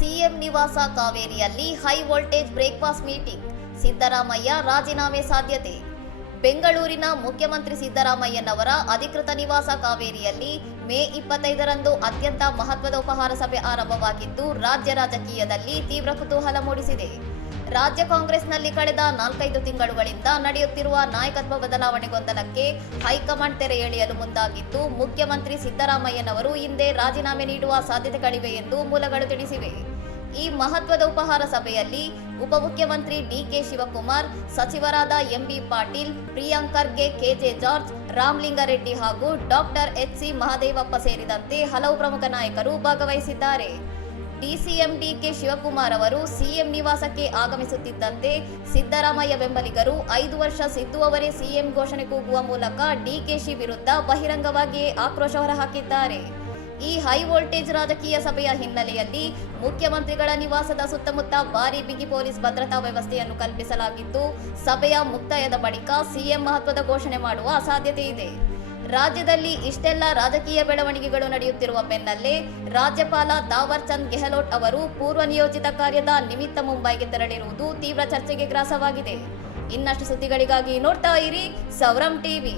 CM ನಿವಾಸ ಕಾವೇರಿಯಲ್ಲಿ high voltage breakfast meeting. Siddaramaiah ರಾಜೀನಾಮೆ ಸಾಧ್ಯತೆ. ಬೆಂಗಳೂರಿನ ಮುಖ್ಯಮಂತ್ರಿ ಸಿದ್ದರಾಮಯ್ಯನವರ ಅಧಿಕೃತ ನಿವಾಸ ಕಾವೇರಿಯಲ್ಲಿ ಮೇ 25ರಂದು ಅತ್ಯಂತ ಮಹತ್ವದ ಉಪಹಾರ ಸಭೆ ಆರಂಭವಾಗಿದ್ದು ರಾಜ್ಯ ರಾಜಕೀಯದಲ್ಲಿ ತೀವ್ರ ಕುತೂಹಲ ಮೂಡಿಸಿದೆ. ರಾಜ್ಯ ಕಾಂಗ್ರೆಸ್ನಲ್ಲಿ ಕಳೆದ 4-5 ತಿಂಗಳುಗಳಿಂದ ನಡೆಯುತ್ತಿರುವ ನಾಯಕತ್ವ ಬದಲಾವಣೆ ಗೊಂದಲಕ್ಕೆ ಹೈಕಮಾಂಡ್ ತೆರೆ ಎಳೆಯಲು ಮುಂದಾಗಿದ್ದು ಮುಖ್ಯಮಂತ್ರಿ ಸಿದ್ದರಾಮಯ್ಯನವರು ಹಿಂದೆ ರಾಜೀನಾಮೆ ನೀಡುವ ಸಾಧ್ಯತೆಗಳಿವೆ ಎಂದು ಮೂಲಗಳು ತಿಳಿಸಿವೆ. ಈ ಮಹತ್ವದ ಉಪಹಾರ ಸಭೆಯಲ್ಲಿ ಉಪಮುಖ್ಯಮಂತ್ರಿ ಡಿಕೆ ಶಿವಕುಮಾರ್, ಸಚಿವರಾದ M B Patil, Priyank Kharge, K J George, Ramalinga Reddy ಹಾಗೂ ಡಾಕ್ಟರ್ ಎಚ್.ಸಿ. ಮಹದೇವಪ್ಪ ಸೇರಿದಂತೆ ಹಲವು ಪ್ರಮುಖ ನಾಯಕರು ಭಾಗವಹಿಸಿದ್ದಾರೆ. ಡಿಸಿಎಂ ಡಿಕೆ ಶಿವಕುಮಾರ್ ಅವರು ಸಿಎಂ ನಿವಾಸಕ್ಕೆ ಆಗಮಿಸುತ್ತಿದ್ದಂತೆ ಸಿದ್ದರಾಮಯ್ಯ ಬೆಂಬಲಿಗರು 5 ವರ್ಷ ಸಿದ್ದು ಅವರೇ ಸಿಎಂ ಘೋಷಣೆ ಕೂಗುವ ಮೂಲಕ ಡಿಕೆಶಿ ವಿರುದ್ಧ ಬಹಿರಂಗವಾಗಿಯೇ ಆಕ್ರೋಶ ಹೊರಹಾಕಿದ್ದಾರೆ. ಈ ಹೈ ವೋಲ್ಟೇಜ್ ರಾಜಕೀಯ ಸಭೆಯ ಹಿನ್ನೆಲೆಯಲ್ಲಿ ಮುಖ್ಯಮಂತ್ರಿಗಳ ನಿವಾಸದ ಸುತ್ತಮುತ್ತ ಭಾರೀ ಬಿಗಿ ಪೊಲೀಸ್ ಭದ್ರತಾ ವ್ಯವಸ್ಥೆಯನ್ನು ಕಲ್ಪಿಸಲಾಗಿದ್ದು ಸಭೆಯ ಮುಕ್ತಾಯದ ಬಳಿಕ ಸಿಎಂ ಮಹತ್ವದ ಘೋಷಣೆ ಮಾಡುವ ಸಾಧ್ಯತೆ ಇದೆ. ರಾಜ್ಯದಲ್ಲಿ ಇಷ್ಟೆಲ್ಲ ರಾಜಕೀಯ ಬೆಳವಣಿಗೆಗಳು ನಡೆಯುತ್ತಿರುವ ಬೆನ್ನಲ್ಲೇ ರಾಜ್ಯಪಾಲ ಥಾವರ್ ಚಂದ್ ಗೆಹ್ಲೋಟ್ ಅವರು ಪೂರ್ವ ನಿಯೋಜಿತ ಕಾರ್ಯದ ನಿಮಿತ್ತ ಮುಂಬೈಗೆ ತೆರಳಿರುವುದು ತೀವ್ರ ಚರ್ಚೆಗೆ ಗ್ರಾಸವಾಗಿದೆ. ಇನ್ನಷ್ಟು ಸುದ್ದಿಗಳಿಗಾಗಿ ನೋಡ್ತಾ ಇರಿ ಸೌರಂ ಟಿವಿ.